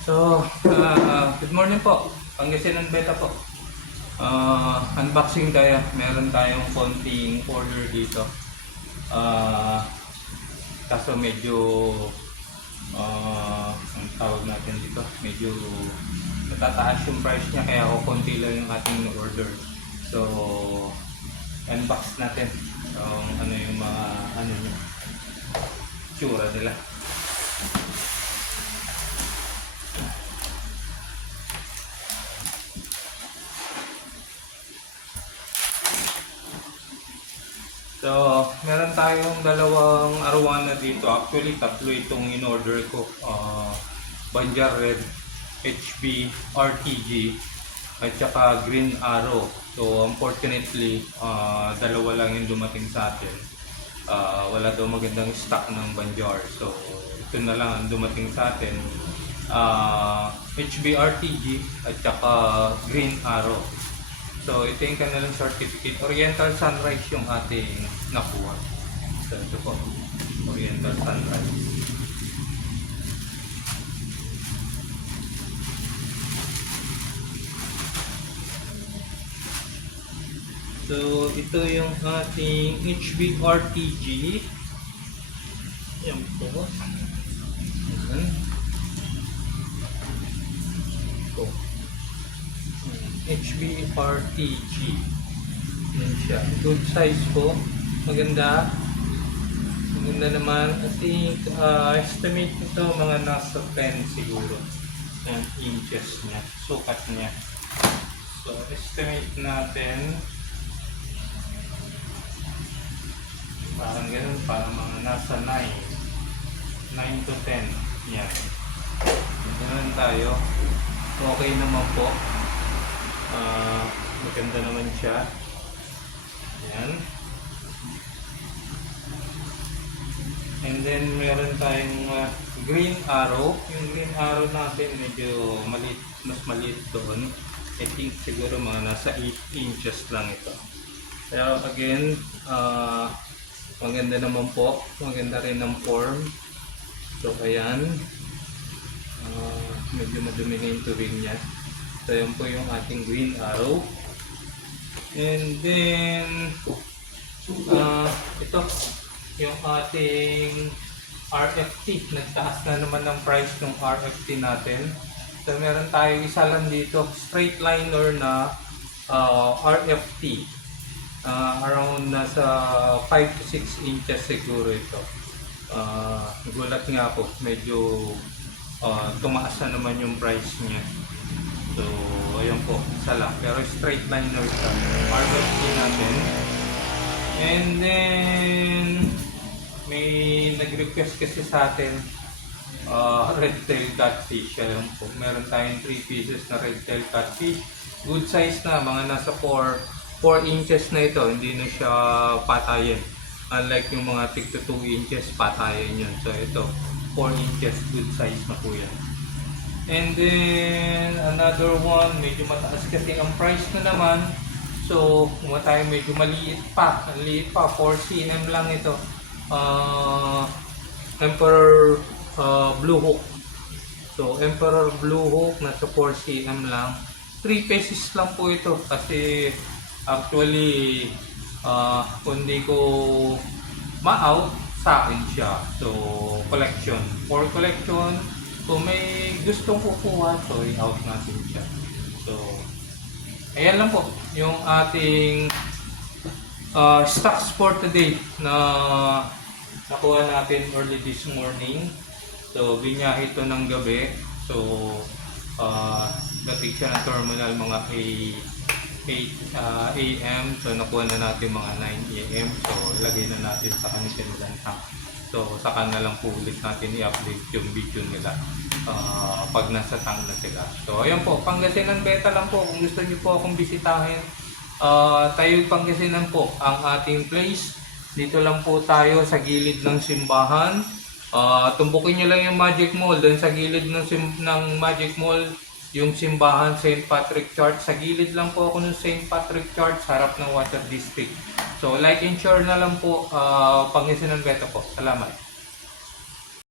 Good morning po. Pangasinan Beta po. Unboxing tayo. Meron tayong konting order dito. Ah, Kaso medyo ang tawag natin dito, medyo natataas yung price niya kaya ako konti lang yung ating order. So, unbox natin yung yung mga niya, tsura nila. So, meron tayong dalawang arwana dito. Actually, tatlo itong in-order ko. Banjar Red, HB, RTG, at saka Green Arrow. So, unfortunately, dalawa lang yung dumating sa atin. Wala daw magandang stock ng Banjar. So, ito na lang ang dumating sa atin. HB, RTG, at saka Green Arrow. So, ito yung kanilang certificate. Oriental Sunrise yung ating nakuha. So, ito po. Oriental Sunrise. So, ito yung ating HBRTG. Yan po. Ayan. Ito. HBRTG. Yan siya. Good size po. Maganda. Maganda naman. I think estimate nito mga nasa 10 siguro. Yan, inches niya. Sukat niya. So, estimate natin. Parang ganun. Parang mga nasa 9. 9 to 10. Yan. Ganun tayo. Okay naman po. Maganda naman siya. Ayan. And then meron tayong Green Arrow. Yung Green Arrow natin medyo maliit, mas maliit doon. I think siguro mga nasa 8 inches lang ito. Pero again, maganda naman po. Maganda rin ang form. So ayan. Medyo madumi na yung tubig niya. So, yun po yung ating Green Arrow. And then, ito, yung ating RFT. Nagtaas na naman ng price ng RFT natin. So, meron tayo isa lang dito, straight liner na RFT. Around nasa 5 to 6 inches siguro ito. Gulat nga ako, medyo tumaas na naman yung price niya. So, ayun po, isa lang. Pero straight liner siya. RFT natin. And then, may nag-request kasi sa atin red tail catfish. Ayun po, meron tayong 3 pieces na red tail catfish. Good size na, mga nasa 4 inches na ito. Hindi na siya patayin. Unlike yung mga tig to 2 inches, patayin yun. So, ito, 4 inches, good size na po yan. And then, another one, medyo mataas kasi ang price na naman. So, kung tayo medyo maliit pa, 4 cm lang ito. Emperor Blue Hook. So, Emperor Blue Hook, nasa 4 cm lang. 3 pesos lang po ito kasi actually, kung di ko ma-out, sa akin siya. So, collection. For collection, kung may gustong kukuha, so i-out natin siya. So, ayan lang po yung ating stocks for today na nakuha natin early this morning. So, binyahe ito ng gabi. So, dating siya ng terminal mga 8 AM. So, nakuha na natin mga 9 AM. So, ilagay na natin sa kanilang tank. So, saka na lang po ulit natin i-update yung video nila pag nasa tank na sila. So, ayun po, Pangasinan Beta lang po. Kung gusto niyo po akong bisitahin, tayo Pangasinan po ang ating place. Dito lang po tayo sa gilid ng simbahan. Tumbukin niyo lang yung Magic Mall. Doon sa gilid ng Magic Mall, yung simbahan St. Patrick Church. Sa gilid lang po ako ng St. Patrick Church, harap ng Water District. So, like and share na lang po, Pangasinan Beta po. Salamat.